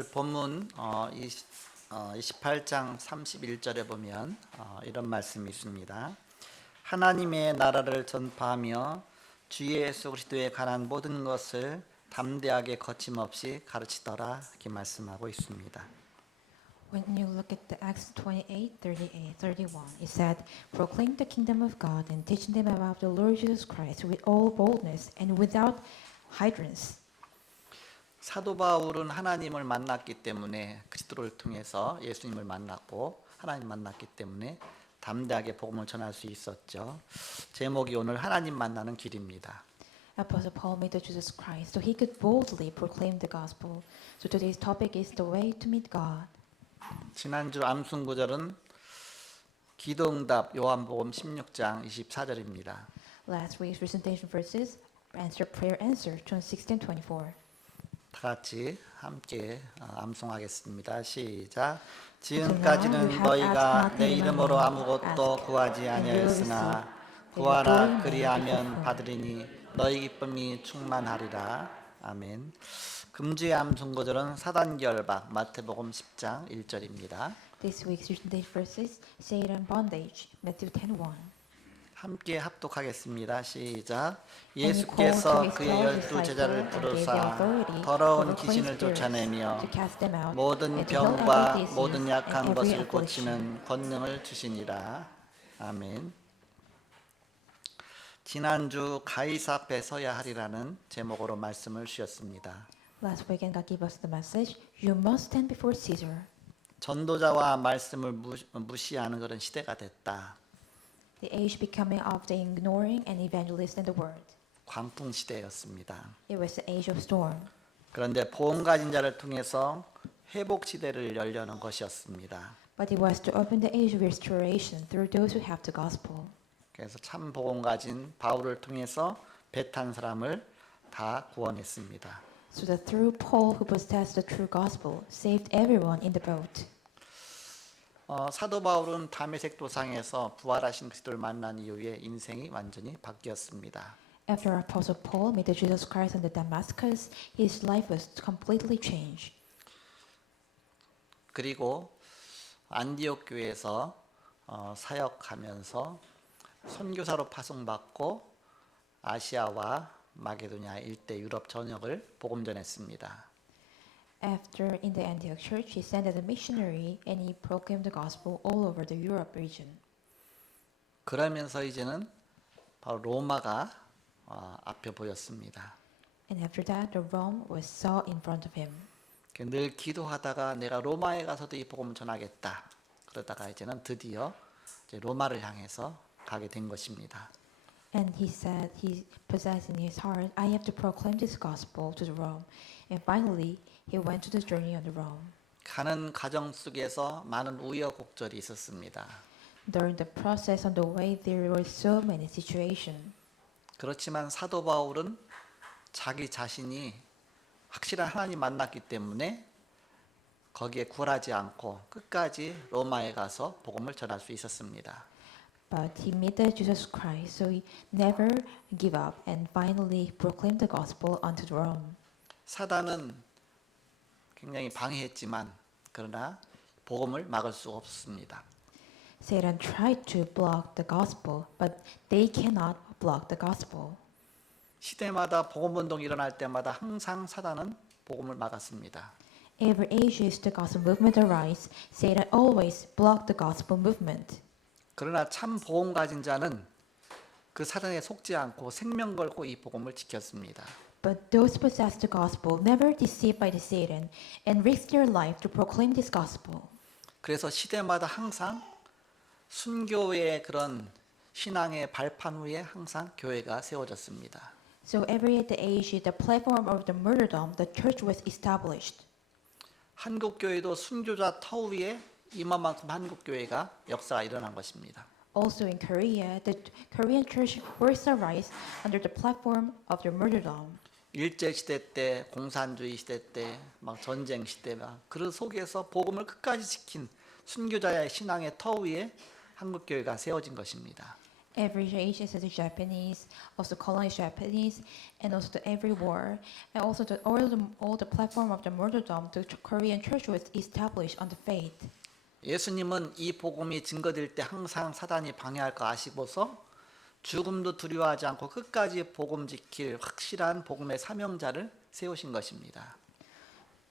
본문 28장 31절에 보면 이런 말씀이 있습니다. 하나님의 나라를 전파하며 주 예수 그리스도에 관한 모든 것을 담대하게 거침없이 가르치더라 이렇게 말씀하고 있습니다. When you look at the Acts 28, 38, 31, it said, Proclaim the kingdom of God and teach them about the Lord Jesus Christ with all boldness and without hindrance. 사도 바울은 하나님을 만났기 때문에 그리스도를 통해서 예수님을 만났고 하나님 만났기 때문에 담대하게 복음을 전할 수 있었죠. 제목이 오늘 하나님 만나는 길입니다. Apostle Paul met Jesus Christ so he could boldly proclaim the gospel. So today's topic is the way to meet God. 지난주 암송 구절은 기도응답 요한복음 16장 24절입니다. Last week's presentation verses, answer prayer answer, John 16:24. 다 같이 함께 암송하겠습니다. 시작. 지금까지는 너희가 내 이름으로 아무것도 구하지 아니하였으나 구하라 그리하면 받으리니 너희 기쁨이 충만하리라. 아멘. 금주의 암송 구절은 사단 결박 마태복음 10장 1절입니다. This week's presentation verses, Satan bondage, Matthew 10:1. 함께 합독하겠습니다. 시작. 예수께서 그의 12제자를 부르사 더러운 귀신을 쫓아내며 모든 병과 모든 약한 것을 고치는 권능을 주시니라. 아멘. 지난주 가이사 앞에 서야 하리라는 제목으로 말씀을 주셨습니다. Last weekend God gave us the message, you must stand before Caesar. 전도자와 말씀을 무시하는 그런 시대가 됐다. The age becoming of the ignoring and evangelist in the word. 광풍 시대였습니다. It was the age of storm. 그런데 보험 가진 자를 통해서 회복 시대를 열려는 것이었습니다. But it was to open the age of restoration through those who have the gospel. 그래서 참 복음 가진 바울을 통해서 배 탄 사람을 다 구원했습니다. So that through Paul who possessed the true gospel saved everyone in the boat. 사도 바울은 다메섹 도상에서 부활하신 그리스도를 만난 이후에 인생이 완전히 바뀌었습니다. After Apostle Paul met Jesus Christ on the Damascus, his life was completely changed. 그리고 안디옥 교회에서 사역하면서 선교사로 파송받고 아시아와 마게도냐 일대 유럽 전역을 복음 전했습니다. After in the Antioch church, he sent as a missionary and he proclaimed the gospel all over the Europe region. 그러면서 이제는 바로 로마가 앞에 보였습니다. And after that, the Rome was saw in front of him. 늘 기도하다가 내가 로마에 가서도 이 복음을 전하겠다. 그러다가 이제는 드디어 이제 로마를 향해서 가게 된 것입니다. And he said, he possessed in his heart, I have to proclaim this gospel to the Rome. And finally, he went to the journey on the Rome. 가는 과정 속에서 많은 우여곡절이 있었습니다. During the process on the way, there were so many situations. 그렇지만 사도 바울은 자기 자신이 확실한 하나님 만났기 때문에 거기에 굴하지 않고 끝까지 로마에 가서 복음을 전할 수 있었습니다. But he met Jesus Christ, so he never gave up and finally proclaimed the gospel unto Rome. 사단은 굉장히 방해했지만 그러나 복음을 막을 수 없습니다. Satan tried to block the gospel, but they cannot block the gospel. 시대마다 복음 운동이 일어날 때마다 항상 사단은 복음을 막았습니다. Every age as the gospel movement arise, Satan always blocked the gospel movement. 그러나 참 복음 가진 자는 그 사단에 속지 않고 생명 걸고 이 복음을 지켰습니다. But those who possess the gospel never deceived by the Satan and risk their life to proclaim this gospel. 그래서 시대마다 항상 순교의 그런 신앙의 발판 위에 항상 교회가 세워졌습니다. So every at the age, the platform of the martyrdom, the church was established. 한국 교회도 순교자 터 위에 이만큼 한국 교회가 역사가 일어난 것입니다. Also in Korea, the Korean church first arose under the platform of the martyrdom. 일제 시대 때, 공산주의 시대 때, 막 전쟁 시대 막 그 속에서 복음을 끝까지 지킨 순교자의 신앙의 터 위에 한국 교회가 세워진 것입니다. Every age is the Japanese, also colonized Japanese, and also the every war, and also all the platform of the martyrdom the Korean church was established on the faith. 예수님은 이 복음이 증거될 때 항상 사단이 방해할 거 아시고서 죽음도 두려워하지 않고 끝까지 복음 지킬 확실한 복음의 사명자를 세우신 것입니다.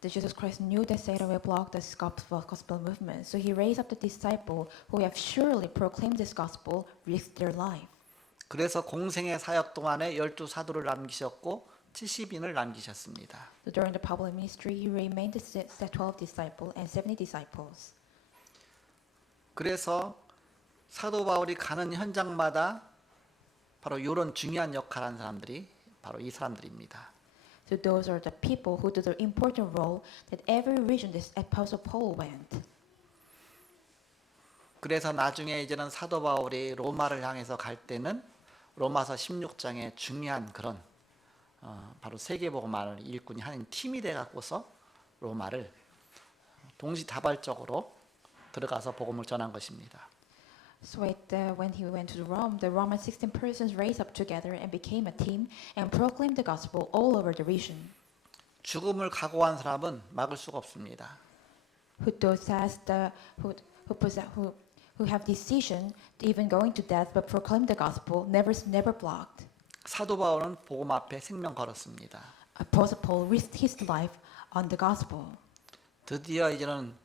That Jesus Christ knew that Satan will block this gospel movement, so he raised up the disciple who have surely proclaimed this gospel, risked their life. 그래서 공생의 사역 동안에 12사도를 남기셨고 70인을 남기셨습니다. So during the public ministry, he remained the 12 disciples and 70 disciples. 그래서 사도 바울이 가는 현장마다 바로 이런 중요한 역할을 하는 사람들이 바로 이 사람들입니다. So those are the people who did the important role that every region this Apostle Paul went. 그래서 나중에 이제는 사도 바울이 로마를 향해서 갈 때는 로마서 16장에 중요한 그런 바로 세계복음화를 일꾼이 하는 팀이 돼 갖고서 로마를 동시다발적으로 들어가서 복음을 전한 것입니다. So when he went to Rome, the Roman 16 persons raised up together and became a team and proclaimed the gospel all over the region. 죽음을 각오한 사람은 막을 수가 없습니다. Who have decision to even going to death but proclaim the gospel never blocked. 사도 바울은 복음 앞에 생명 걸었습니다. Apostle Paul risked his life on the gospel. 드디어 이제는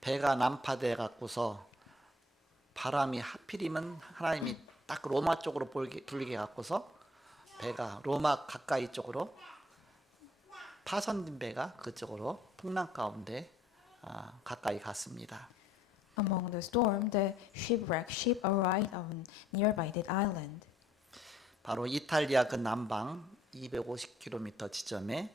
배가 난파돼 갖고서 바람이 하필이면 하나님이 딱 로마 쪽으로 불리게 갖고서 배가 로마 가까이 쪽으로 파손된 배가 그쪽으로 풍랑 가운데 가까이 갔습니다. Among the storm, the shipwrecked ship arrived on nearby that island. 바로 이탈리아 그 남방 250km 지점에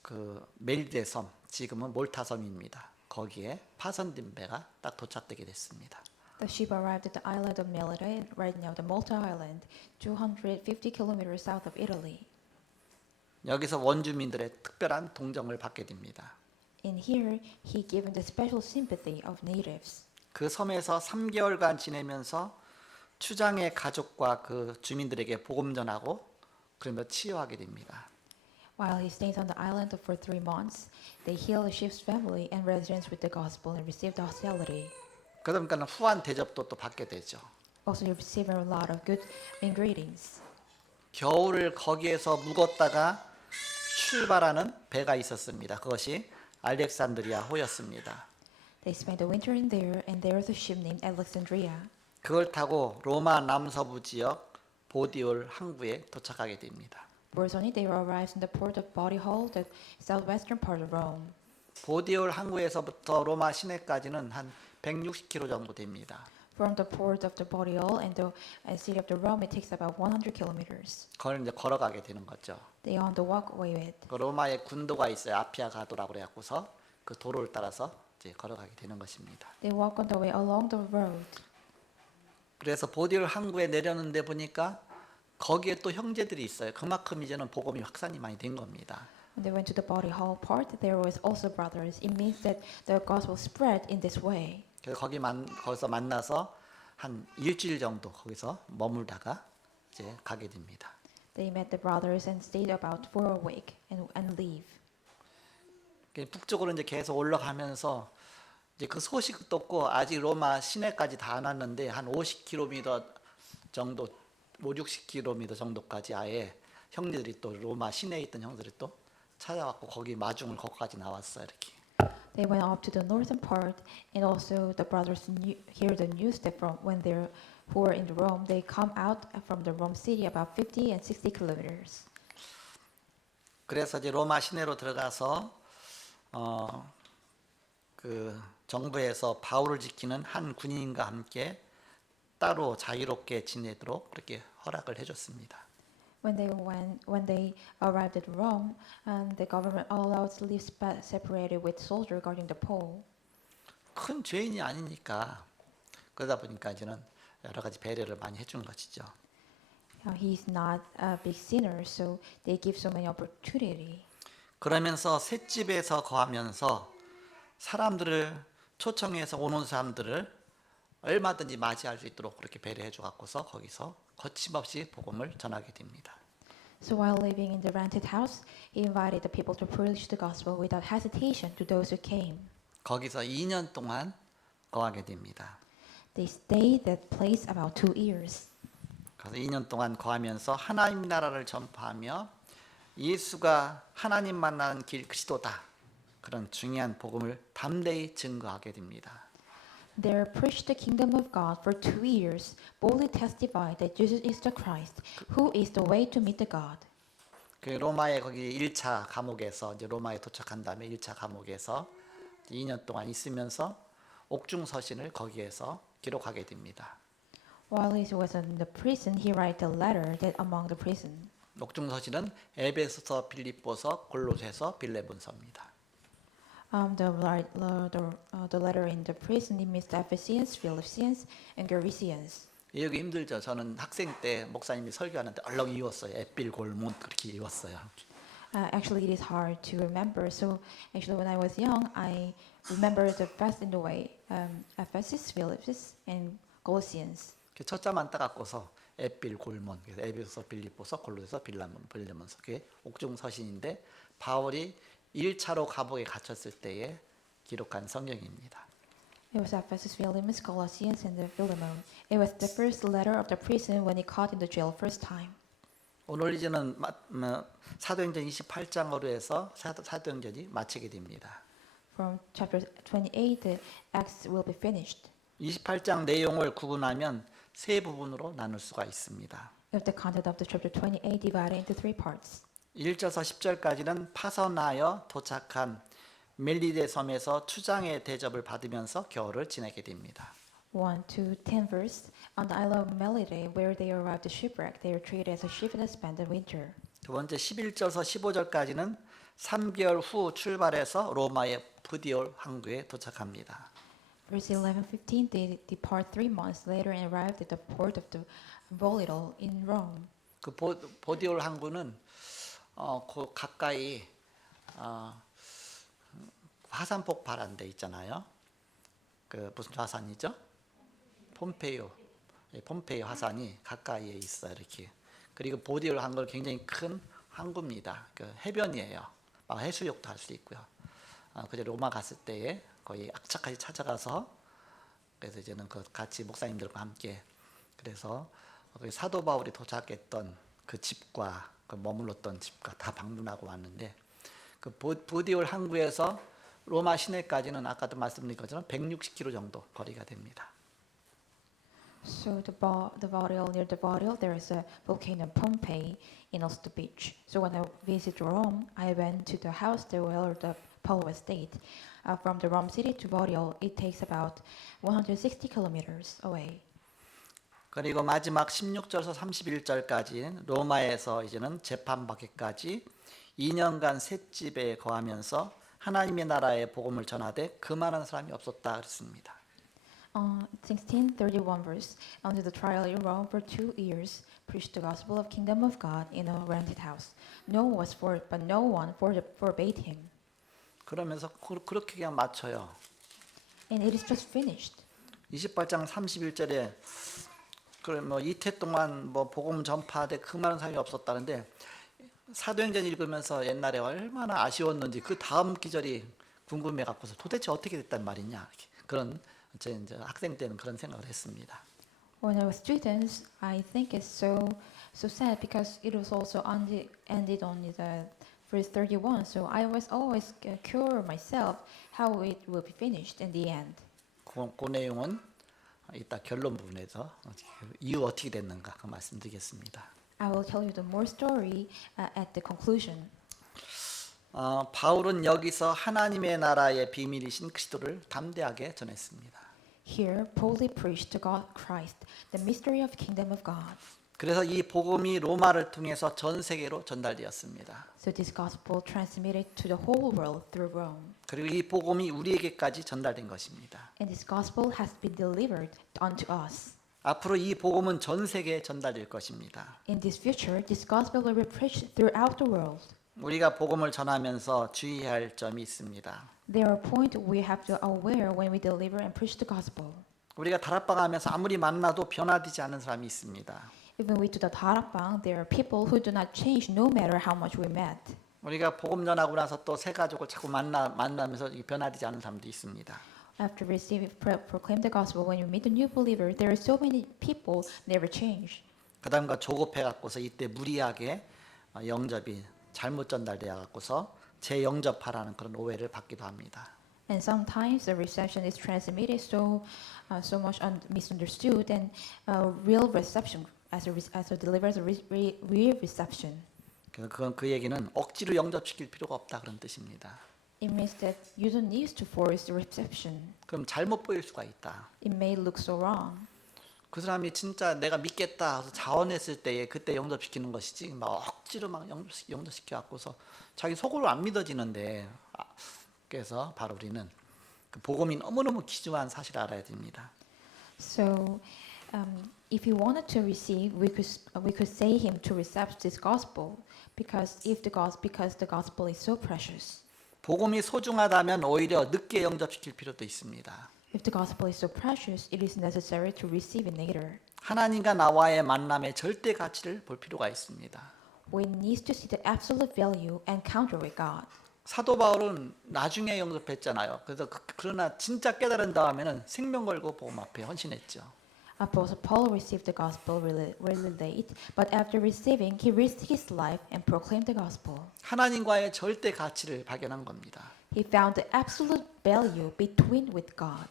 그 멜데 섬, 지금은 몰타 섬입니다. 거기에 파손된 배가 딱 도착되게 됐습니다. The ship arrived at the island of Melita, right now the Malta Island, 250 kilometers south of Italy. 여기서 원주민들의 특별한 동정을 받게 됩니다. In here, he given the special sympathy of natives. 그 섬에서 3개월간 지내면서 추장의 가족과 그 주민들에게 복음 전하고 그러며 치유하게 됩니다. While he stays on the island for 3 months, they heal the ship's family and residents with the gospel and receive the hospitality. 그러니까 후한 대접도 또 받게 되죠. Also, he received a lot of good greetings. 겨울을 거기에서 묵었다가 출발하는 배가 있었습니다. 그것이 알렉산드리아호였습니다. They spent the winter in there, and there was a ship named Alexandria. 그걸 타고 로마 남서부 지역 보디올 항구에 도착하게 됩니다. Personally, they arrived in the port of Body Hall, the southwestern part of Rome. 보디올 항구에서부터 로마 시내까지는 한 160km 정도 됩니다. From the port of the Body Hall and the city of the Rome, it takes about 100 kilometers. 그걸 이제 걸어가게 되는 거죠. They on the walkway with. 그 로마에 군도가 있어요. 아피아 가도라고 그래갖고서 그 도로를 따라서 이제 걸어가게 되는 것입니다. They walk on the way along the road. 그래서 보디올 항구에 내렸는데 보니까 거기에 또 형제들이 있어요. 그만큼 이제는 복음이 확산이 많이 된 겁니다. When they went to the Body Hall part, there was also brothers. It means that the gospel spread in this way. 그래서 거기서 만나서 한 일주일 정도 거기서 머물다가 이제 가게 됩니다. They met the brothers and stayed about for a week and leave. 북쪽으로 이제 계속 올라가면서 이제 그 소식도 없고 아직 로마 시내까지 다 안 왔는데 한 50km 정도, 60km 정도까지 아예 형제들이 또 로마 시내에 있던 형들이 또 찾아왔고 거기 마중을 거기까지 나왔어요. 이렇게. They went up to the northern part, and also the brothers hear the news that from when they're who are in Rome, they come out from the Rome city about 50 and 60 kilometers. 그래서 이제 로마 시내로 들어가서 그 정부에서 바울을 지키는 한 군인과 함께 따로 자유롭게 지내도록 그렇게 허락을 해줬습니다. When they arrived at Rome, the government allowed to live separated with soldiers guarding the pole. 큰 죄인이 아니니까 그러다 보니까 이제는 여러 가지 배려를 많이 해준 것이죠. He's not a big sinner, so they give so many opportunity. 그러면서 셋집에서 거하면서 사람들을 초청해서 오는 사람들을 얼마든지 맞이할 수 있도록 그렇게 배려해 줘 갖고서 거기서 거침없이 복음을 전하게 됩니다. So while living in the rented house, he invited the people to preach the gospel without hesitation to those who came. 거기서 2년 동안 거하게 됩니다. They stayed that place about 2 years. 그래서 2년 동안 거하면서 하나님 나라를 전파하며 예수가 하나님 만나는 길 그리스도다. 그런 중요한 복음을 담대히 증거하게 됩니다. There preached the kingdom of God for 2 years, boldly testified that Jesus is the Christ, who is the way to meet the God. 그 로마의 거기 1차 감옥에서 이제 로마에 도착한 다음에 1차 감옥에서 2년 동안 있으면서 옥중 서신을 거기에서 기록하게 됩니다. While he was in the prison, he wrote a letter that among the prison. 옥중 서신은 에베소서, 빌립보서, 골로새서, 빌레본서입니다. The letter in the prison it means Ephesians, Philippians, and Galatians. 이해하기 힘들죠. 저는 학생 때 목사님이 설교하는데 얼렁 이었어요. 에필 골문 그렇게 이었어요. Actually, it is hard to remember. So, actually, when I was young, I remember the best in the way Ephesians, Philippians, and Galatians. 첫 자만 따갖고서 에필 골문, 그래서 에베소, 빌립보서, 골로새서, 빌레몬서 그게 옥중 서신인데 바울이 1차로 감옥에 갇혔을 때에 기록한 성경입니다. It was Ephesus, Philippians, Colossians, and the Philemon. It was the first letter of the prison when he caught in the jail first time. 오늘 이제는 사도행전 28장으로 해서 사도행전이 마치게 됩니다. From chapter 28, the Acts will be finished. 28장 내용을 구분하면 세 부분으로 나눌 수가 있습니다. If the content of the chapter 28 divided into 3 parts. 1절에서 10절까지는 파선하여 도착한 멜리데 섬에서 추장의 대접을 받으면서 겨울을 지내게 됩니다. 1 to 10 verse. On the island of Melite, where they arrived to shipwreck, they were treated as a ship that spent the winter. 두 번째 11절에서 15절까지는 3개월 후 출발해서 로마의 부디올 항구에 도착합니다. Verse 11-15, they depart 3 months later and arrived at the port of the Volitol in Rome. 그 보디올 항구는 그 가까이 화산 폭발한 데 있잖아요. 그 무슨 화산이죠? 폼페이오 화산이 가까이에 있어요. 이렇게. 그리고 보디올 항구는 굉장히 큰 항구입니다. 그 해변이에요. 해수욕도 할 수 있고요. 그제 로마 갔을 때에 거의 악착같이 찾아가서 그래서 이제는 그 같이 목사님들과 함께 그래서 사도 바울이 도착했던 그 집과 그 머물렀던 집과 다 방문하고 왔는데 그 보디올 항구에서 로마 시내까지는 아까도 말씀드린 것처럼 160km 정도 거리가 됩니다. So the Volitol, near the Volitol, there is a volcano Pompeii in also the beach. So when I visited Rome, I went to the house there where the Paul was stayed. From the Rome city to Volitol, it takes about 160 kilometers away. 그리고 마지막 16절에서 31절까지 로마에서 이제는 재판받기까지 2년간 셋집에 거하면서 하나님의 나라의 복음을 전하되 그만한 사람이 없었다 그랬습니다. 16:31 verse. Under the trial in Rome for 2 years, preached the gospel of kingdom of God in a rented house. No one was for it, but no one forbade him. 그러면서 그렇게 그냥 맞춰요. And it is just finished. 28장 31절에 뭐 이태 동안 뭐 복음 전파하되 그 많은 사람이 없었다는데 사도행전 읽으면서 옛날에 얼마나 아쉬웠는지 그 다음 기절이 궁금해 갖고서 도대체 어떻게 됐단 말이냐 이렇게. 그런 제 이제 학생 때는 그런 생각을 했습니다. When I was students, I think it's so sad because it was also ended on the verse 31. So I was always curious myself how it will be finished in the end. 그 내용은 이따 결론 부분에서 이유 어떻게 됐는가 그 말씀드리겠습니다. I will tell you the more story at the conclusion. 바울은 여기서 하나님의 나라의 비밀이신 그리스도를 담대하게 전했습니다. Here, boldly preached to God Christ, the mystery of kingdom of God. 그래서 이 복음이 로마를 통해서 전 세계로 전달되었습니다. So this gospel transmitted to the whole world through Rome. 그리고 이 복음이 우리에게까지 전달된 것입니다. And this gospel has been delivered unto us. 앞으로 이 복음은 전 세계에 전달될 것입니다. In this future, this gospel will be preached throughout the world. 우리가 복음을 전하면서 주의해야 할 점이 있습니다. There are points we have to aware when we deliver and preach the gospel. 우리가 다락방 하면서 아무리 만나도 변화되지 않는 사람이 있습니다. Even we do the 다락방, there are people who do not change no matter how much we met. 우리가 복음 전하고 나서 또 새 가족을 자꾸 만나면서 변화되지 않는 사람도 있습니다. After receiving proclaim the gospel, when you meet a new believer, there are so many people never change. 그다음과 조급해 갖고서 이때 무리하게 영접이 잘못 전달되어 갖고서 재영접하라는 그런 오해를 받기도 합니다. And sometimes the reception is transmitted so much misunderstood, and real reception as a delivers a real reception. 그건 그 얘기는 억지로 영접시킬 필요가 없다 그런 뜻입니다. It means that you don't need to force the reception. 그럼 잘못 보일 수가 있다. It may look so wrong. 그 사람이 진짜 내가 믿겠다 해서 자원했을 때에 그때 영접시키는 것이지 막 억지로 막 영접시켜 갖고서 자기 속으로 안 믿어지는데 그래서 바로 우리는 그 복음이 너무너무 귀중한 사실을 알아야 됩니다. So, if you wanted to receive, we could say him to receive this gospel, because the gospel is so precious. 복음이 소중하다면 오히려 늦게 영접시킬 필요도 있습니다. If the gospel is so precious, it is necessary to receive it later. 하나님과 나와의 만남의 절대 가치를 볼 필요가 있습니다. We need to see the absolute value and encounter with God. 사도 바울은 나중에 영접했잖아요. 그래서 그러나 진짜 깨달은 다음에는 생명 걸고 복음 앞에 헌신했죠. Apostle Paul received the gospel really late, but after receiving, he risked his life and proclaimed the gospel. 하나님과의 절대 가치를 발견한 겁니다. He found the absolute value between with God.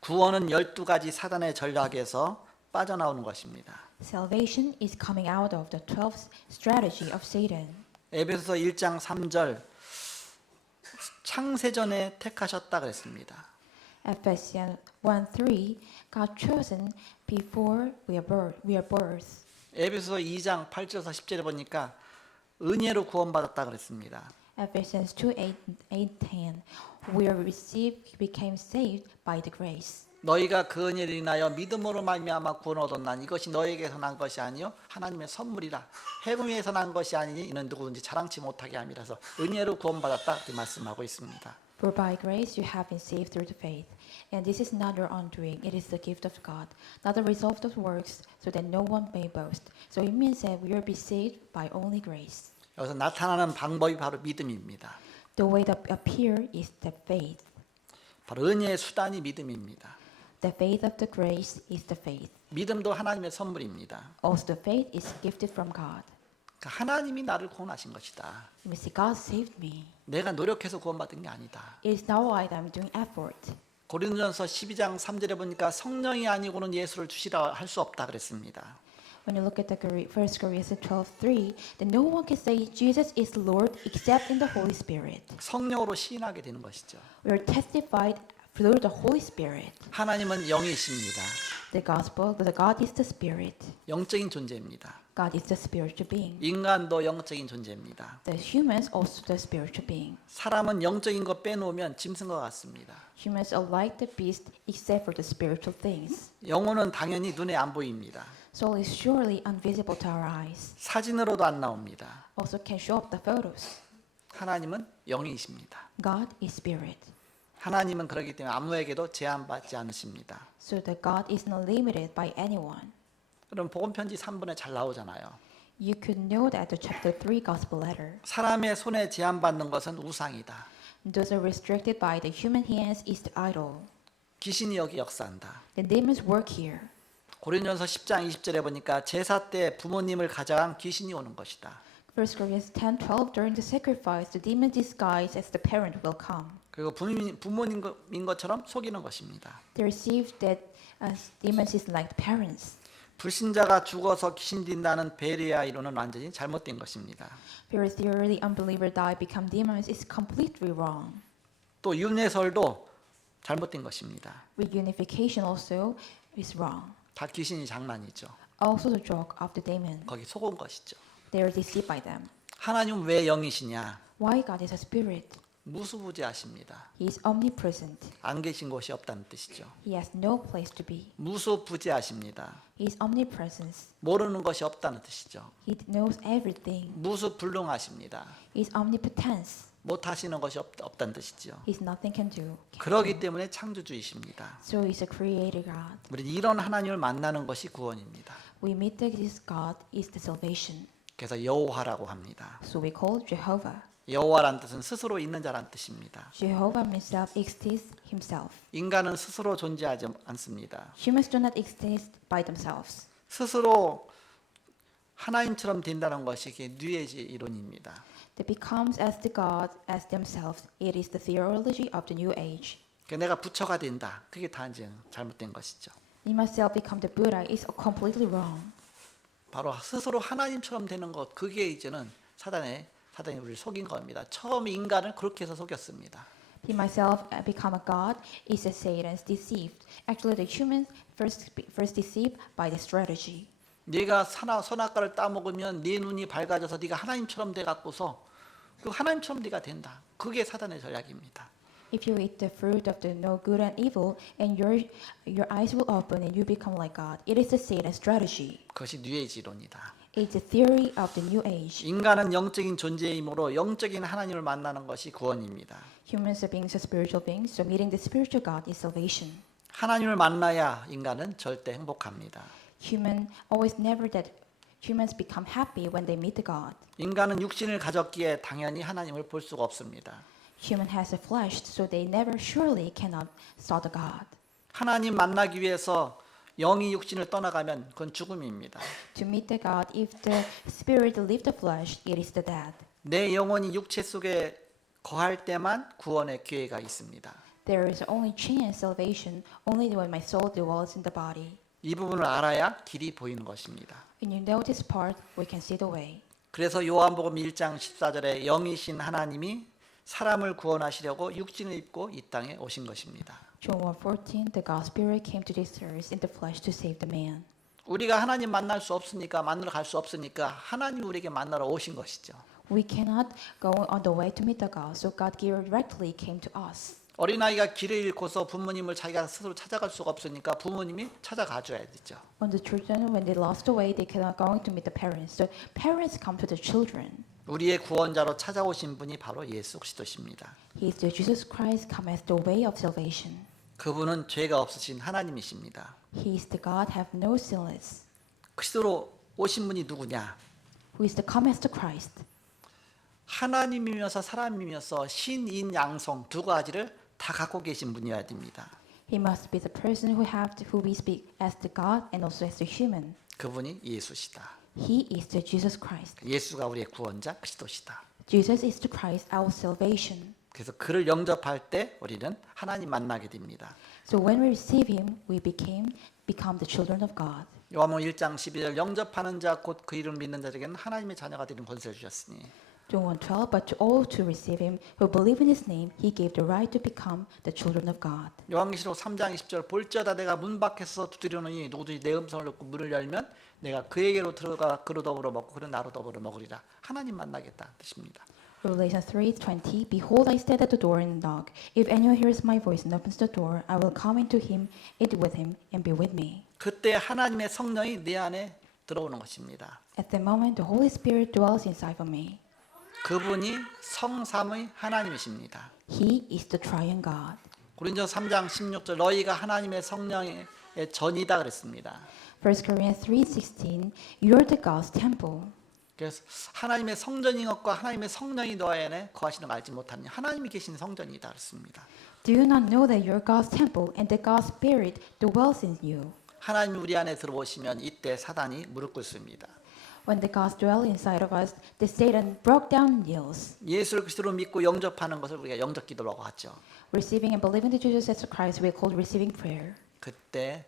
구원은 12가지 사단의 전략에서 빠져나오는 것입니다. Salvation is coming out of the 12th strategy of Satan. 에베소서 1장 3절 창세전에 택하셨다 그랬습니다. Ephesians 1:3, God chosen before we are birth. 에베소서 2장 8절에서 10절에 보니까 은혜로 구원받았다 그랬습니다. Ephesians 2:8-10, we are became saved by the grace. 너희가 그 은혜를 인하여 믿음으로 말미암아 구원을 얻었나니 이것이 너희에게서 난 것이 아니요 하나님의 선물이라 행위에서 난 것이 아니니 이는 누구든지 자랑치 못하게 함이라서 은혜로 구원받았다 이렇게 말씀하고 있습니다. For by grace you have been saved through the faith, and this is not your undoing; it is the gift of God, not the result of works, so that no one may boast. So it means that we are be saved by only grace. 여기서 나타나는 방법이 바로 믿음입니다. The way that appear is the faith. 바로 은혜의 수단이 믿음입니다. The faith of the grace is the faith. 믿음도 하나님의 선물입니다. Also, the faith is gifted from God. 그러니까 하나님이 나를 구원하신 것이다. It means that God saved me. 내가 노력해서 구원받은 게 아니다. It is not why I'm doing effort. 고린도전서 12장 3절에 보니까 성령이 아니고는 예수를 주시라 할 수 없다 그랬습니다. When you look at the 1 Corinthians 12:3, then no one can say Jesus is Lord except in the Holy Spirit. 성령으로 시인하게 되는 것이죠. We are testified through the Holy Spirit. 하나님은 영이십니다. The God is the Spirit. 영적인 존재입니다. God is the spiritual being. 인간도 영적인 존재입니다. The humans also the spiritual being. 사람은 영적인 거 빼놓으면 짐승과 같습니다. Humans are like the beast except for the spiritual things. 영혼은 당연히 눈에 안 보입니다. Soul is surely invisible to our eyes. 사진으로도 안 나옵니다. Also can show up the photos. 하나님은 영이십니다. God is spirit. 하나님은 그렇기 때문에 아무에게도 제한받지 않으십니다. So that God is not limited by anyone. 그럼 복음 편지 3번에 잘 나오잖아요. You could know that the chapter 3 gospel letter. 사람의 손에 제한받는 것은 우상이다. Those are restricted by the human hands is the idol. 귀신이 여기 역사한다. The demons work here. 고린도전서 10장 20절에 보니까 제사 때 부모님을 가져간 귀신이 오는 것이다. 1 Corinthians 10:12 during the sacrifice, the demon disguised as the parent will come. 그리고 부모님인 것처럼 속이는 것입니다. They receive that as demons is like parents. 불신자가 죽어서 귀신 딘다는 베레아 이론은 완전히 잘못된 것입니다. Whereas the early unbeliever die become demons is completely wrong. 또 윤회설도 잘못된 것입니다. Reunification also is wrong. 다 귀신이 장난이죠. Also the joke of the demon. 거기 속은 것이죠. They are deceived by them. 하나님은 왜 영이시냐? Why God is a spirit? 무수부지하십니다. He is omnipresent. 안 계신 곳이 없다는 뜻이죠. He has no place to be. 무수부지하십니다. He is omnipresent. 모르는 것이 없다는 뜻이죠. He knows everything. 무수불능하십니다. He is omnipotence. 못 하시는 것이 없다는 뜻이죠. He's nothing can do. 그러기 때문에 창조주이십니다. So He's a creator God. 우리 이런 하나님을 만나는 것이 구원입니다. We meet this God is the salvation. 그래서 여호와라고 합니다. So we call Jehovah. 여호와란 뜻은 스스로 있는 자란 뜻입니다. Jehovah himself exists himself. 인간은 스스로 존재하지 않습니다. Humans do not exist by themselves. 스스로 하나님처럼 된다는 것이 이게 뉴에이지 이론입니다. They becomes as the God as themselves. It is the theology of the New Age. 그러니까 내가 부처가 된다. 그게 다 이제 잘못된 것이죠. In myself become the Buddha is completely wrong. 바로 스스로 하나님처럼 되는 것, 그게 이제는 사단이 우리를 속인 겁니다. 처음 인간을 그렇게 해서 속였습니다. In myself become a God is a Satan's deceived. Actually, the humans first deceived by the strategy. 네가 선악과를 따먹으면 네 눈이 밝아져서 네가 하나님처럼 돼 갖고서 그 하나님처럼 네가 된다. 그게 사단의 전략입니다. If you eat the fruit of the know good and evil, and your eyes will open and you become like God, it is the Satan's strategy. 그것이 뉴에이지 이론이다. It's the theory of the New Age. 인간은 영적인 존재이므로 영적인 하나님을 만나는 것이 구원입니다. Humans are beings, spiritual beings, so meeting the spiritual God is salvation. 하나님을 만나야 인간은 절대 행복합니다. Humans become happy when they meet the God. 인간은 육신을 가졌기에 당연히 하나님을 볼 수가 없습니다. Human has a flesh, so they never surely cannot saw the God. 하나님 만나기 위해서 영이 육신을 떠나가면 그건 죽음입니다. To meet the God, if the spirit leave the flesh, it is the death. 내 영혼이 육체 속에 거할 때만 구원의 기회가 있습니다. There is only chance salvation only when my soul dwells in the body. 이 부분을 알아야 길이 보이는 것입니다. When you know this part, we can see the way. 그래서 요한복음 1장 14절에 영이신 하나님이 사람을 구원하시려고 육신을 입고 이 땅에 오신 것입니다. John 1:14, the God Spirit came to this earth in the flesh to save the man. 우리가 하나님 만날 수 없으니까 만나러 갈 수 없으니까 하나님 우리에게 만나러 오신 것이죠. We cannot go on the way to meet the God, so God directly came to us. 어린아이가 길을 잃고서 부모님을 자기가 스스로 찾아갈 수가 없으니까 부모님이 찾아가 줘야 되죠. When the children, when they lost the way, they cannot going to meet the parents. So parents come to the children. 우리의 구원자로 찾아오신 분이 바로 예수 그리스도십니다. He is the Jesus Christ come as the way of salvation. 그분은 죄가 없으신 하나님이십니다. He is the God have no sinless. 그리스도로 오신 분이 누구냐? Who is the come as the Christ? 하나님이면서 사람이면서 신인 양성 두 가지를 다 갖고 계신 분이어야 됩니다. He must be the person who we speak as the God and also as the human. 그분이 예수시다. He is the Jesus Christ. 예수가 우리의 구원자 그리스도시다. Jesus is the Christ, our salvation. 그래서 그를 영접할 때 우리는 하나님 만나게 됩니다. So when we receive Him, we become the children of God. 요한복음 1장 12절 영접하는 자 곧 그 이름을 믿는 자에게는 하나님의 자녀가 되는 권세를 주셨으니 John 1:12, but to all to receive Him who believe in His name, He gave the right to become the children of God. 요한계시록 3장 20절 볼지어다 내가 문 밖에서 두드리노니 누구든지 내 음성을 듣고 문을 열면 내가 그에게로 들어가 그로 더불어 먹고 그는 나로 더불어 먹으리라. 하나님 만나겠다 뜻입니다. Revelation 3:20, Behold, I stand at the door and knock. If anyone hears my voice and opens the door, I will come into him, eat with him, and be with me. 그때 하나님의 성령이 내 안에 들어오는 것입니다. At the moment, the Holy Spirit dwells inside of me. 그분이 성삼의 하나님이십니다. He is the triune God. 고린도서 3장 16절 너희가 하나님의 성령의 전이다 그랬습니다. 1 Corinthians 3:16, You are the God's temple. 그래서 하나님의 성전인 것과 하나님의 성령이 너 안에 거하시는 걸 알지 못하니 하나님이 계신 성전이다 그랬습니다. Do you not know that you are God's temple and that God's Spirit dwells in you? 하나님이 우리 안에 들어오시면 이때 사단이 무릎 꿇습니다. When the God dwells inside of us, the Satan broke down kneels. 예수를 그리스도로 믿고 영접하는 것을 우리가 영접 기도라고 하죠. Receiving and believing the Jesus as Christ, we call receiving prayer. 그때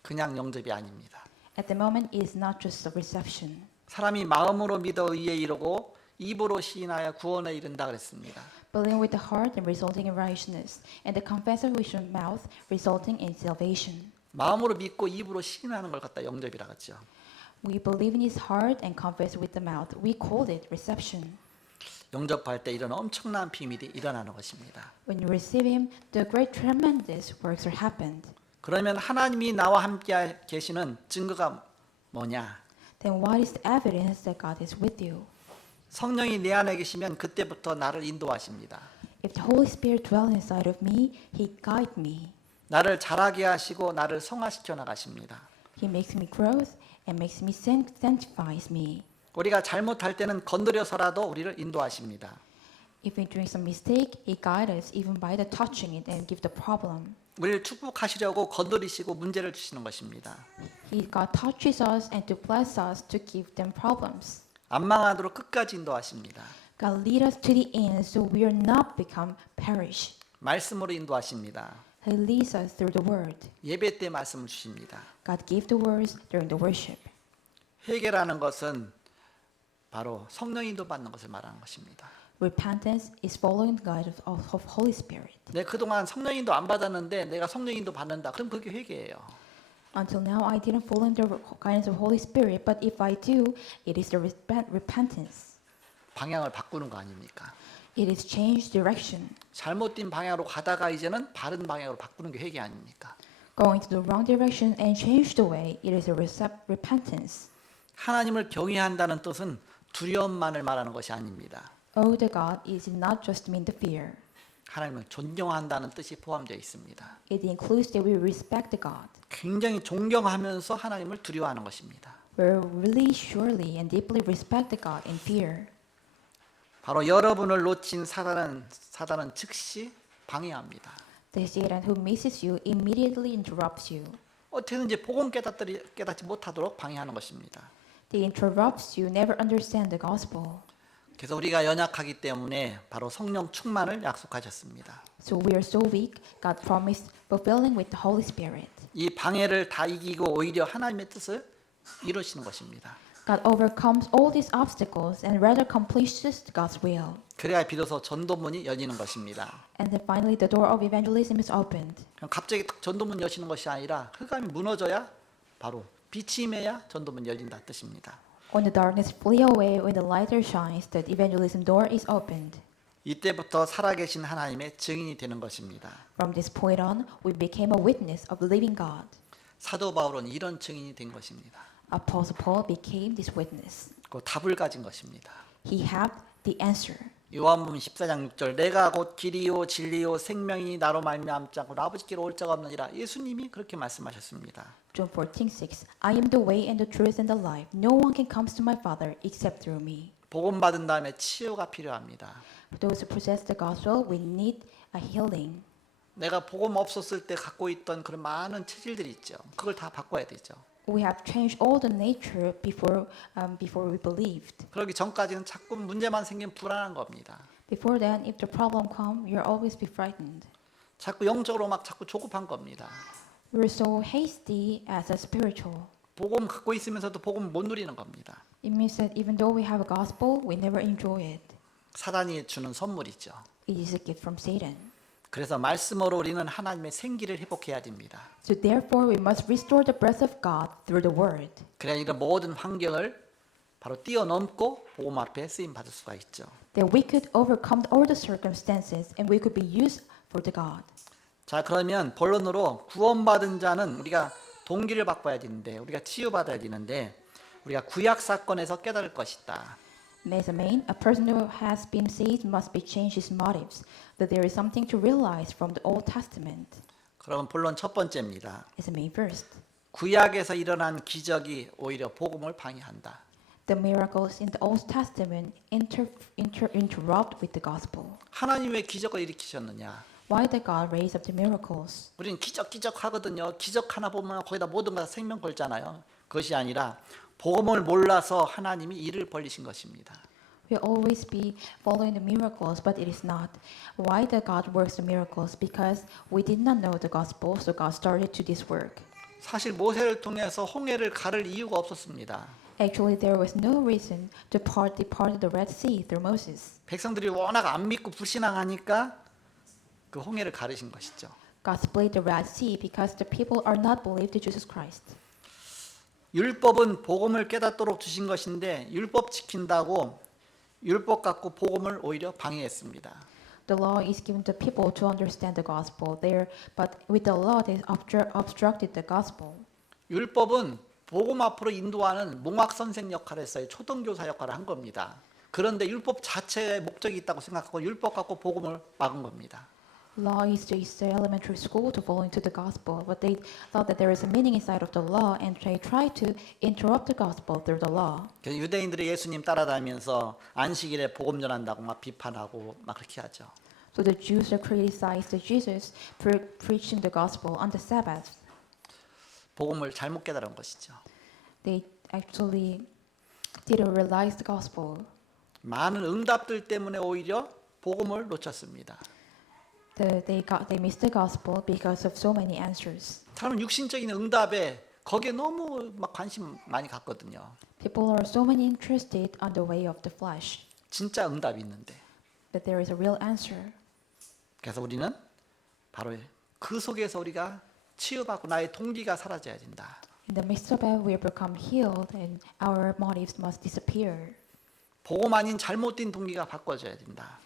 그냥 영접이 아닙니다. At the moment, it is not just a reception. 사람이 마음으로 믿어 의에 이르고 입으로 시인하여 구원에 이른다 그랬습니다. Believing with the heart and resulting in righteousness, and the confession with your mouth resulting in salvation. 마음으로 믿고 입으로 시인하는 걸 갖다 영접이라 그랬죠. We believe in his heart and confess with the mouth. We call it reception. 영접할 때 이런 엄청난 비밀이 일어나는 것입니다. When you receive him, the great tremendous works are happened. 그러면 하나님이 나와 함께 계시는 증거가 뭐냐? Then what is the evidence that God is with you? 성령이 내 안에 계시면 그때부터 나를 인도하십니다. If the Holy Spirit dwells inside of me, He guides me. 나를 자라게 하시고 나를 성화시켜 나가십니다. He makes me grow and makes me sanctifies me. 우리가 잘못할 때는 건드려서라도 우리를 인도하십니다. If we do some mistake, He guides us even by the touching it and give the problem. 우리를 축복하시려고 건드리시고 문제를 주시는 것입니다. God touches us and to bless us to give them problems. 안 망하도록 끝까지 인도하십니다. God lead us to the end so we are not become perish. 말씀으로 인도하십니다. He leads us through the word. 예배 때 말씀을 주십니다. God gave the words during the worship. 회개라는 것은 바로 성령 인도 받는 것을 말하는 것입니다. Repentance is following the guidance of Holy Spirit. 내 그동안 성령 인도 안 받았는데 내가 성령 인도 받는다. 그럼 그게 회개예요. Until now, I didn't follow the guidance of Holy Spirit, but if I do, it is the repentance. 방향을 바꾸는 거 아닙니까? It is change direction. 잘못된 방향으로 가다가 이제는 바른 방향으로 바꾸는 게 회개 아닙니까? Going to the wrong direction and change the way, it is a repentance. 하나님을 경외한다는 뜻은 두려움만을 말하는 것이 아닙니다. Oh, the God is not just mean the fear. 하나님을 존경한다는 뜻이 포함되어 있습니다. It includes that we respect the God. 굉장히 존경하면서 하나님을 두려워하는 것입니다. We really surely and deeply respect the God in fear. 바로 여러분을 놓친 사단은 즉시 방해합니다. The Satan who misses you immediately interrupts you. 어떻게든지 복음 깨닫지 못하도록 방해하는 것입니다. They interrupts you, never understand the gospel. 그래서 우리가 연약하기 때문에 바로 성령 충만을 약속하셨습니다. So we are so weak, God promised fulfilling with the Holy Spirit. 이 방해를 다 이기고 오히려 하나님의 뜻을 이루시는 것입니다. God overcomes all these obstacles and rather accomplishes God's will. 그래야 비로소 전도문이 열리는 것입니다. And then finally the door of evangelism is opened. 그럼 갑자기 딱 전도문 여시는 것이 아니라 흑암이 무너져야 바로 빛이 임해야 전도문 열린다 뜻입니다. When the darkness flee away, when the light shines, the evangelism door is opened. 이때부터 살아계신 하나님의 증인이 되는 것입니다. From this point on, we became a witness of the living God. 사도 바울은 이런 증인이 된 것입니다. Apostle Paul became this witness. 그 답을 가진 것입니다. He had the answer. 요한복음 14장 6절 내가 곧 길이요 진리요 생명이 나로 말미암지 않고 아버지께로 올 자가 없느니라. 예수님이 그렇게 말씀하셨습니다. John 14:6. I am the way and the truth and the life. No one can come to my Father except through me. 복음 받은 다음에 치유가 필요합니다. For those who possess the gospel, we need a healing. 내가 복음 없었을 때 갖고 있던 그런 많은 체질들이 있죠. 그걸 다 바꿔야 되죠. We have changed all the nature before we believed. 그러기 전까지는 자꾸 문제만 생기면 불안한 겁니다. Before then, if the problem come, you'll always be frightened. 자꾸 영적으로 막 자꾸 조급한 겁니다. We're so hasty as a spiritual. 복음 갖고 있으면서도 복음 못 누리는 겁니다. It means that even though we have a gospel, we never enjoy it. 사단이 주는 선물이죠. It is a gift from Satan. 그래서 말씀으로 우리는 하나님의 생기를 회복해야 됩니다. So therefore, we must restore the breath of God through the word. 그래야 이런 모든 환경을 바로 뛰어넘고 복음 앞에 쓰임 받을 수가 있죠. That we could overcome all the circumstances and we could be used for the God. 자, 그러면 본론으로 구원받은 자는 우리가 동기를 바꿔야 되는데 우리가 치유받아야 되는데 우리가 구약 사건에서 깨달을 것이다. As a man, a person who has been saved must be changed his motives. That there is something to realize from the Old Testament. 그러면 본론 첫 번째입니다. As a main first, 구약에서 일어난 기적이 오히려 복음을 방해한다. the miracles in the Old Testament interrupt with the gospel. 하나님 왜 기적을 일으키셨느냐? Why did God raise up the miracles? 우리는 기적 하거든요. 기적 하나 보면 거기다 모든 거 다 생명 걸잖아요. 그것이 아니라 복음을 몰라서 하나님이 일을 벌리신 것입니다. We'll always be following the miracles, but it is not. Why did God work the miracles? Because we did not know the gospel, so God started to this work. 사실 모세를 통해서 홍해를 가를 이유가 없었습니다. Actually, there was no reason to part the Red Sea through Moses. 백성들이 워낙 안 믿고 불신앙하니까 그 홍해를 가르신 것이죠. God split the Red Sea because the people are not believed in Jesus Christ. 율법은 복음을 깨닫도록 주신 것인데 율법 지킨다고 율법 갖고 복음을 오히려 방해했습니다. The law is given to people to understand the gospel there, but with the law they obstructed the gospel. 율법은 복음 앞으로 인도하는 몽학 선생 역할을 했어요. 초등교사 역할을 한 겁니다. 그런데 율법 자체에 목적이 있다고 생각하고 율법 갖고 복음을 막은 겁니다. Law is just the elementary school to fall into the gospel, but they thought that there is a meaning inside of the law, and they tried to interrupt the gospel through the law. 그래서 유대인들이 예수님 따라다니면서 안식일에 복음 전한다고 막 비판하고 막 그렇게 하죠. So the Jews are criticized Jesus for preaching the gospel on the Sabbath. 복음을 잘못 깨달은 것이죠. They actually didn't realize the gospel. 많은 응답들 때문에 오히려 복음을 놓쳤습니다. They missed the gospel because of so many answers. 사람은 육신적인 응답에 거기에 너무 막 관심 많이 갖거든요. People are so many interested on the way of the flesh, 진짜 응답이 있는데. but there is a real answer. 그래서 우리는 바로 그 속에서 우리가 치유받고 나의 동기가 사라져야 된다. In the midst of it, we become healed, and our motives must disappear. 복음 아닌 잘못된 동기가 바꿔져야 된다.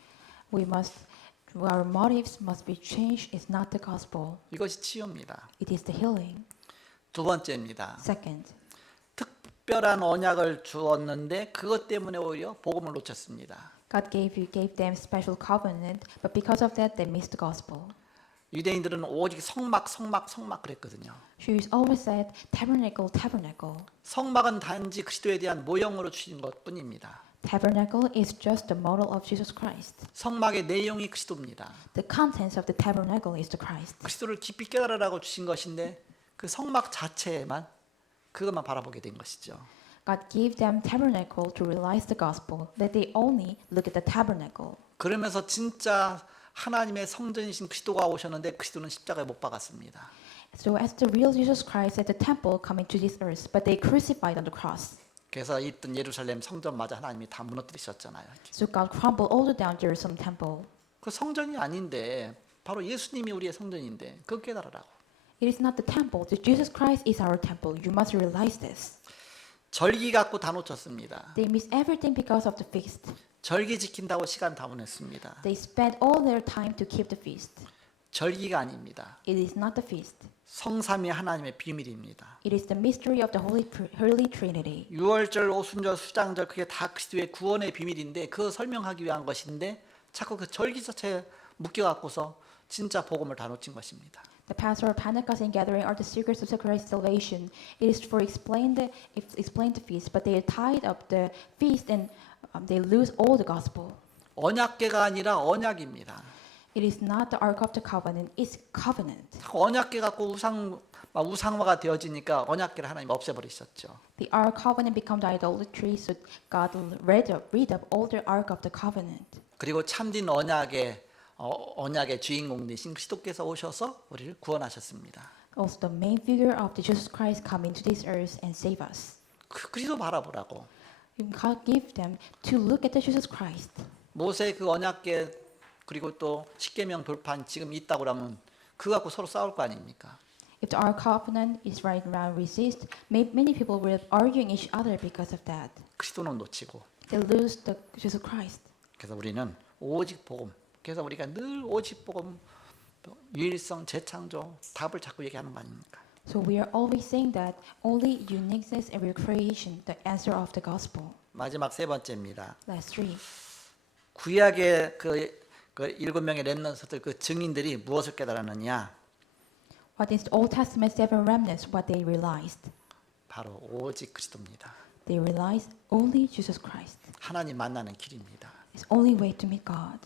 Our motives must be changed. It's not the gospel. 이것이 치유입니다. It is the healing. 두 번째입니다. Second, 특별한 언약을 주었는데 그것 때문에 오히려 복음을 놓쳤습니다. God gave them special covenant, but because of that, they missed the gospel. 유대인들은 오직 성막 그랬거든요. Jews always said tabernacle, tabernacle. 성막은 단지 그리스도에 대한 모형으로 주신 것뿐입니다. Tabernacle is just the model of Jesus Christ. 성막의 내용이 그리스도입니다. The contents of the tabernacle is the Christ. 그리스도를 깊이 깨달으라고 주신 것인데 그 성막 자체에만 그것만 바라보게 된 것이죠. God gave them tabernacle to realize the gospel, that they only look at the tabernacle. 그러면서 진짜 하나님의 성전이신 그리스도가 오셨는데 그리스도는 십자가에 못 박았습니다. So as the real Jesus Christ at the temple coming to this earth, but they crucified on the cross. 그래서 있던 예루살렘 성전마저 하나님이 다 무너뜨리셨잖아요. So God crumbled all the down Jerusalem temple. 그 성전이 아닌데 바로 예수님이 우리의 성전인데 그거 깨달으라고. It is not the temple. Jesus Christ is our temple. You must realize this. 절기 갖고 다 놓쳤습니다. They miss everything because of the feast. 절기 지킨다고 시간 다 보냈습니다. They spent all their time to keep the feast. 절기가 아닙니다. It is not the feast. 성삼위 하나님의 비밀입니다. It is the mystery of the Holy Trinity. 유월절, 오순절, 수장절 그게 다 그리스도의 구원의 비밀인데 그거 설명하기 위한 것인데 자꾸 그 절기 자체에 묶여갖고서 진짜 복음을 다 놓친 것입니다. The Passover, Pentecost, and gathering are the secrets of Christ's salvation. It is for explain the feast, but they tied up the feast and they lose all the gospel. 언약궤가 아니라 언약입니다. It is not the Ark of the Covenant; it's covenant. 언약궤 갖고 우상화가 되어지니까 언약궤를 하나님 없애버리셨죠. The Ark Covenant become the idolatry, so God rid up all the Ark of the Covenant. 그리고 참된 언약의 주인공 되신 그리스도께서 오셔서 우리를 구원하셨습니다. Also, the main figure of the Jesus Christ come into this earth and save us. 그리스도 바라보라고. God gave them to look at the Jesus Christ. 모세 그 언약궤 그리고 또 십계명 돌판 지금 있다고 그러면 그거 갖고 서로 싸울 거 아닙니까? If the Ark Covenant is right around resist, many people will arguing each other because of that. 그리스도는 놓치고. They lose the Jesus Christ. 그래서 우리는 오직 복음. 그래서 우리가 늘 오직 복음, 유일성, 재창조 답을 자꾸 얘기하는 거 아닙니까? So we are always saying that only uniqueness and recreation, the answer of the gospel. 마지막 세 번째입니다. Last three. 구약의 그 7명의 렘넌트들 그 증인들이 무엇을 깨달았느냐? What is the Old Testament seven remnants? What they realized? 바로 오직 그리스도입니다. They realized only Jesus Christ. 하나님 만나는 길입니다. It's only way to meet God.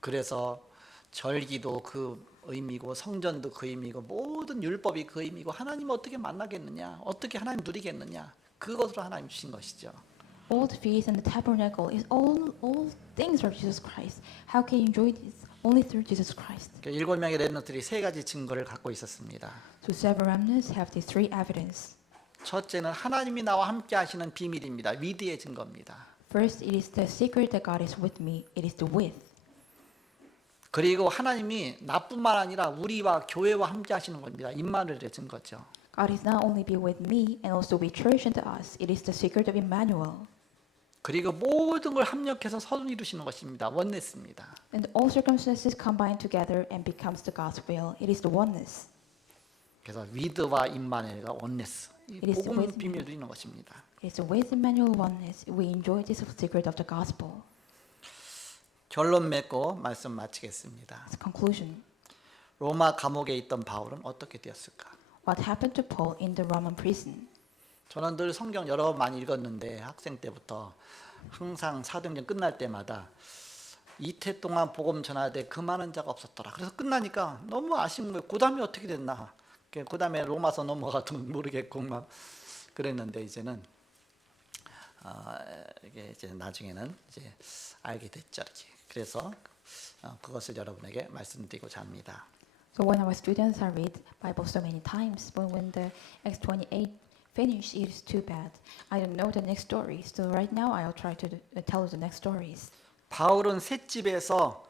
그래서 절기도 그 의미고 성전도 그 의미고 모든 율법이 그 의미고 하나님 어떻게 만나겠느냐? 어떻게 하나님 누리겠느냐? 그것으로 하나님 주신 것이죠. All the feast and the tabernacle is all things are Jesus Christ. How can you enjoy this? Only through Jesus Christ. 7명의 렘넌트들이 세 가지 증거를 갖고 있었습니다. So seven remnants have these three evidence. 첫째는 하나님이 나와 함께 하시는 비밀입니다. 위드의 증거입니다. First, it is the secret that God is with me. It is the with. 그리고 하나님이 나뿐만 아니라 우리와 교회와 함께 하시는 겁니다. 임마누엘의 증거죠. God is not only be with me and also with church and to us. It is the secret of Emmanuel. 그리고 모든 걸 합력해서 선을 이루시는 것입니다. 원네스입니다. And all circumstances combine together and becomes the God's will. It is the oneness. 그래서 위드와 임마누엘과 원네스 이 It is 복음 with 비밀도 있는 것입니다. It's with Emmanuel oneness we enjoy this secret of the gospel. 결론 맺고 말씀 마치겠습니다. As a conclusion, 로마 감옥에 있던 바울은 어떻게 되었을까? what happened to Paul in the Roman prison? 저는 늘 성경 여러 번 많이 읽었는데 학생 때부터 항상 사도행전 끝날 때마다 이태 동안 복음 전하되 금하는 자가 없었더라. 그래서 끝나니까 너무 아쉬운 거예요. 그 다음에 어떻게 됐나? 그 다음에 로마서 넘어가도 모르겠고 막 그랬는데 이제는 이게 이제 나중에는 이제 알게 됐죠. 이렇게. 그래서 그것을 여러분에게 말씀드리고자 합니다. So when I was students, I read Bible so many times, but when the Acts 28 finished, it is too bad. I don't know the next story, so right now I'll try to tell you the next stories. 바울은 셋집에서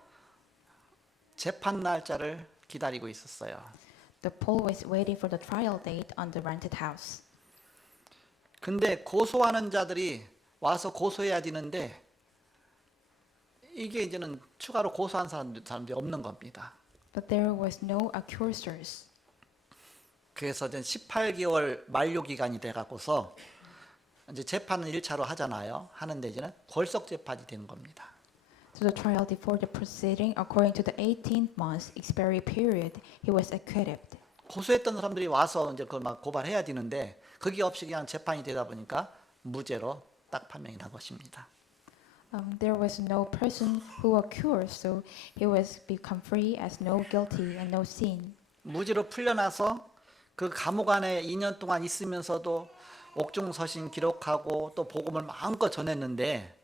재판 날짜를 기다리고 있었어요. The Paul was waiting for the trial date on the rented house. 근데 고소하는 자들이 와서 고소해야 되는데 이게 이제는 추가로 고소한 사람들이 없는 겁니다. But there was no accusers. 그래서 이제 18개월 만료 기간이 돼 갖고서 이제 재판은 1차로 하잖아요. 하는데 이제는 벌석 재판이 되는 겁니다. So the trial before the proceeding, according to the 18th month expiry period, he was acquitted. 고소했던 사람들이 와서 이제 그걸 막 고발해야 되는데 그게 없이 그냥 재판이 되다 보니까 무죄로 딱 판명이 난 것입니다. There was no person who accused, so he was become free as no guilty and no sin. 무죄로 풀려나서 그 감옥 안에 2년 동안 있으면서도 옥중서신 기록하고 또 복음을 마음껏 전했는데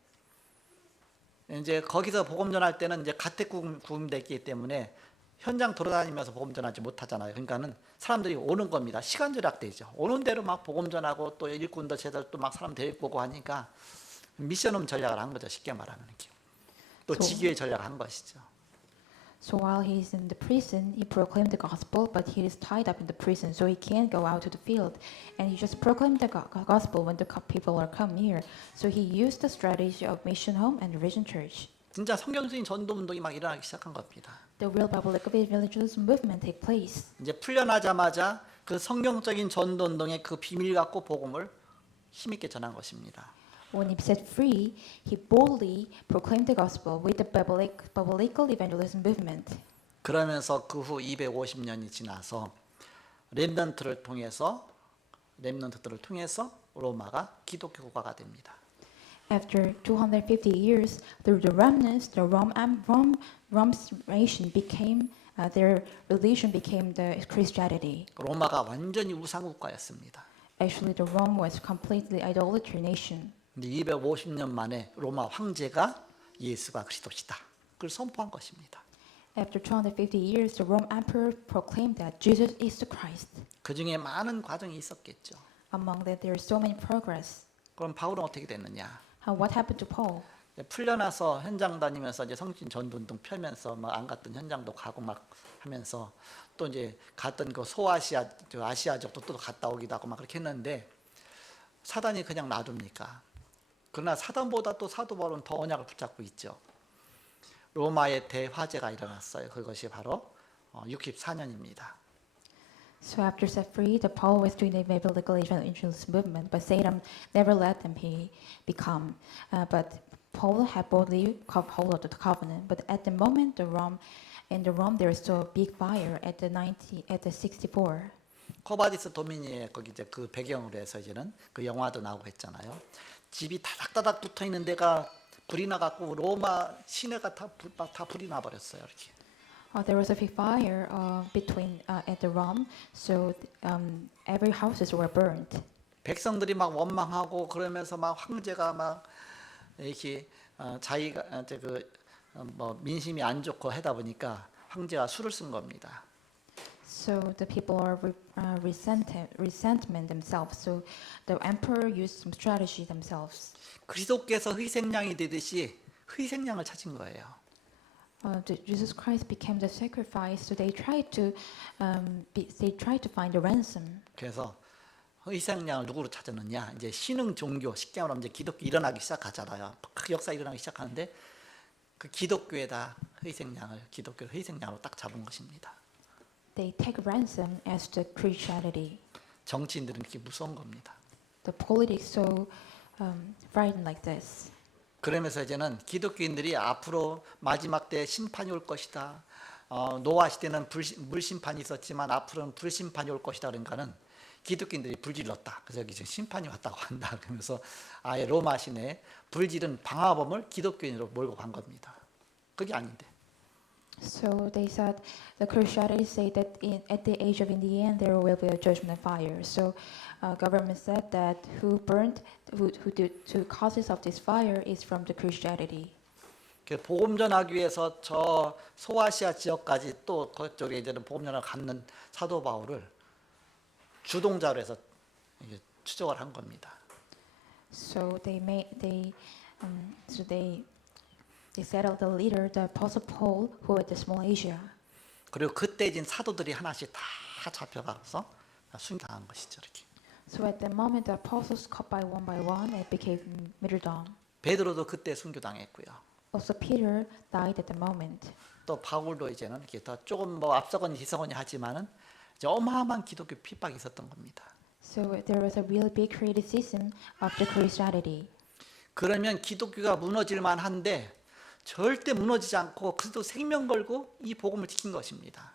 이제 거기서 복음 전할 때는 이제 가택구금됐기 때문에 현장 돌아다니면서 복음 전하지 못하잖아요. 그러니까는 사람들이 오는 겁니다. 시간 절약되죠. 오는 대로 막 복음 전하고 또 일꾼도 제대로 또 막 사람 데리고 오고 하니까 미션홈 전략을 한 거죠. 쉽게 말하면 또 지교의 전략을 한 것이죠. So while he's in the prison, he proclaimed the gospel, but he is tied up in the prison, so he can't go out to the field. And he just proclaimed the gospel when the people are come near. So he used the strategy of mission home and vision church. 진짜 성경적인 전도 운동이 막 일어나기 시작한 겁니다. The real Bible evangelism movement take place. 이제 풀려나자마자 그 성경적인 전도 운동의 그 비밀 갖고 복음을 힘있게 전한 것입니다. When he set free, he boldly proclaimed the gospel with the biblical evangelism movement. 그러면서 그 후 250년이 지나서 렘넌트들을 통해서 로마가 기독교 국가가 됩니다. After 250 years, through the remnants, the Rome's nation became their religion became the Christianity. 로마가 완전히 우상 국가였습니다. Actually, the Rome was completely idolatry nation. 근데 250년 만에 로마 황제가 예수가 그리스도시다. 그걸 선포한 것입니다. After 250 years, the Rome emperor proclaimed that Jesus is the Christ. 그 중에 많은 과정이 있었겠죠. Among that, there are so many progress. 그럼 바울은 어떻게 됐느냐? What happened to Paul? 풀려나서 현장 다니면서 이제 성진 전도 운동 펴면서 막 안 갔던 현장도 가고 막 하면서 또 이제 갔던 그 소아시아 아시아족도 또 갔다 오기도 하고 막 그렇게 했는데 사단이 그냥 놔둡니까? 그러나 사단보다 또 사도 바울은 더 언약을 붙잡고 있죠. 로마의 대화재가 일어났어요. 그것이 바로 64년입니다. So after set free, the Paul was doing the biblical evangelism movement, but Satan never let them become. But Paul had boldly caught hold of the covenant. But at the moment, in the Rome, there was still a big fire at the 64. 코바디스 도미니의 거기 이제 그 배경으로 해서 이제는 그 영화도 나오고 했잖아요. 집이 다닥다닥 붙어 있는 데가 불이 나갖고 로마 시내가 다 불이 나버렸어요. 이렇게. There was a big fire at the Rome, so every houses were burned. 백성들이 막 원망하고 그러면서 막 황제가 막 이렇게 자기가 이제 뭐 민심이 안 좋고 하다 보니까 황제가 수를 쓴 겁니다. So the people are resentment themselves. So the emperor used some strategy themselves. 그리스도께서 희생양이 되듯이 희생양을 찾은 거예요. Jesus Christ became the sacrifice, so they tried to find a ransom. 그래서 희생양을 누구로 찾았느냐? 이제 신흥 종교, 쉽게 말하면 이제 기독교 일어나기 시작하잖아요. 그 역사 일어나기 시작하는데 그 기독교에다 기독교를 희생양으로 딱 잡은 것입니다. They take ransom as the Christianity. 정치인들은 그게 무서운 겁니다. The politics so frightened like this. 그러면서 이제는 기독교인들이 앞으로 마지막 때 심판이 올 것이다. 노아 시대는 물심판이 있었지만 앞으로는 불심판이 올 것이다. 그러니까는 기독교인들이 불질렀다. 그래서 여기 지금 심판이 왔다고 한다. 그러면서 아예 로마 시내 불지른 방화범을 기독교인으로 몰고 간 겁니다. 그게 아닌데. So they said the Christianity say that at the age of in the end there will be a judgment fire. So government said that who did to causes of this fire is from the Christianity. 복음 전하기 위해서 저 소아시아 지역까지 또 그쪽에 이제는 복음 전하러 갔는 사도 바울을 주동자로 해서 추적을 한 겁니다. So they settled the leader, the Apostle Paul, who at the small Asia. 그리고 그때 이제 사도들이 하나씩 다 잡혀가서 순교한 것이죠. 이렇게. So at that moment, the apostles caught by one, it became martyrdom. 베드로도 그때 순교당했고요. Also, Peter died at the moment. 또 바울도 이제는 이렇게 더 조금 뭐 앞서거니 뒤서거니 하지만은 이제 어마어마한 기독교 핍박이 있었던 겁니다. So there was a really big criticism of the Christianity. 그러면 기독교가 무너질 만한데 절대 무너지지 않고 그래도 생명 걸고 이 복음을 지킨 것입니다.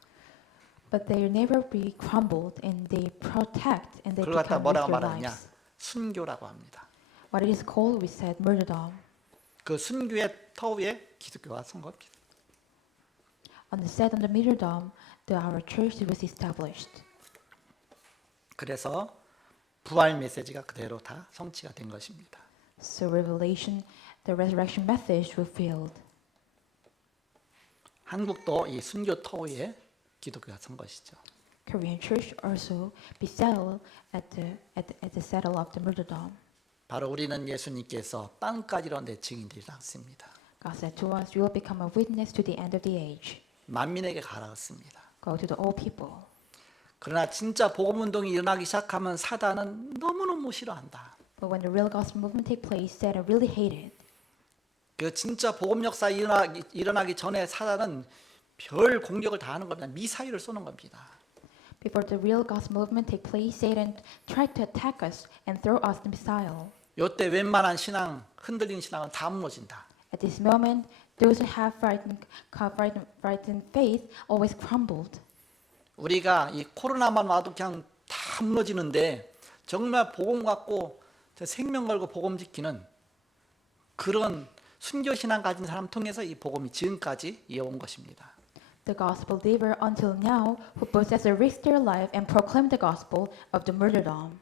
But they never be crumbled, and they protect, and they 그걸 갖다 become 뭐라고 with their 말하느냐? lives. 순교라고 합니다. What it is called, we said, martyrdom. 그 순교의 터위에 기독교가 선 겁니다. On the set of the martyrdom, our church was established. 그래서 부활 메시지가 그대로 다 성취가 된 것입니다. So Revelation, the resurrection message fulfilled. 한국도 이 순교 터위에 기독교가 선 것이죠. Korean church also be settled at the settle of the martyrdom. 바로 우리는 예수님께서 땅까지로 내 증인들이 났습니다. God said to us, "You will become a witness to the end of the age. 만민에게 가라 했습니다. Go to the all people." 그러나 진짜 복음 운동이 일어나기 시작하면 사단은 너무너무 싫어한다. But when the real gospel movement take place, Satan really hated. 그 진짜 복음 역사 일어나기 전에 사단은 별 공격을 다 하는 겁니다. 미사일을 쏘는 겁니다. Before the real gospel movement take place, Satan tried to attack us and throw us the missile. 요때 웬만한 신앙, 흔들린 신앙은 다 무너진다. At this moment, those who have frightened faith always crumbled. 우리가 이 코로나만 와도 그냥 다 무너지는데 정말 복음 갖고 생명 걸고 복음 지키는 그런 순교 신앙 가진 사람 통해서 이 복음이 지금까지 이어온 것입니다. The gospel believer until now who possess a risk their life and proclaim the gospel of the martyrdom.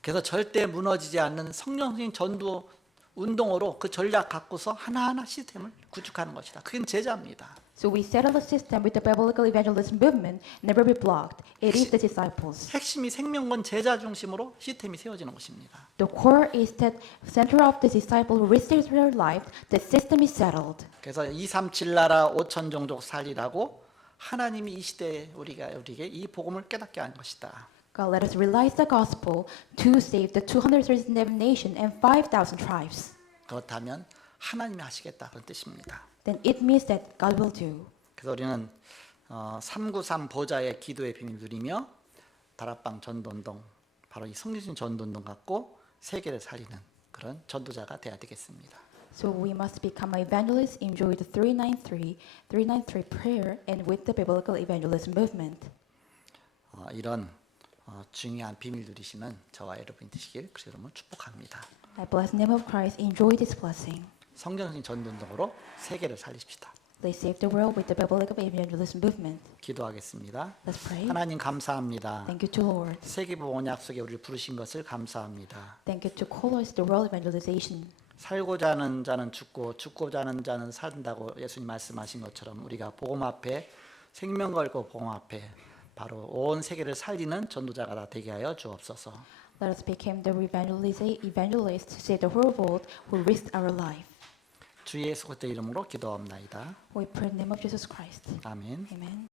그래서 절대 무너지지 않는 성령적인 전도 운동으로 그 전략 갖고서 하나하나 시스템을 구축하는 것이다. 그게 제자입니다. So we settle the system with the biblical evangelism movement, never be blocked. It is the disciples. 핵심이 생명건 제자 중심으로 시스템이 세워지는 것입니다. The core is that center of the disciple who risks their life, the system is settled. 그래서 237 나라 5천 종족 살리라고 하나님이 이 시대에 우리에게 이 복음을 깨닫게 한 것이다. God let us realize the gospel to save the 237 nation and 5,000 tribes. 그렇다면 하나님이 하시겠다 그런 뜻입니다. Then it means that God will do. 그래서 우리는 393 보좌의 기도의 비밀 누리며 다락방 전도운동 바로 이 성리신 전도운동 갖고 세계를 살리는 그런 전도자가 돼야 되겠습니다. So we must become an evangelist, enjoy the 393 prayer, and with the biblical evangelism movement. 이런 중요한 비밀 누리시는 저와 여러분이 되시길 그리스도 이름으로 축복합니다. I bless the name of Christ. Enjoy this blessing. 성경신 전도운동으로 세계를 살리십시다. Let's save the world with the biblical evangelism movement. 기도하겠습니다. Let's pray. 하나님 감사합니다. Thank you to Lord. 세계복음 약속에 우리를 부르신 것을 감사합니다. Thank you to call us the world evangelization. 살고자 하는 자는 죽고 죽고자 하는 자는 산다고 예수님 말씀하신 것처럼 우리가 복음 앞에 생명 걸고 복음 앞에 바로 온 세계를 살리는 전도자가 다 되게 하여 주옵소서. Let us become the evangelists to save the whole world who risked our life. 주 예수 그리스도 이름으로 기도합나이다. We pray in the name of Jesus Christ. 아멘. Amen.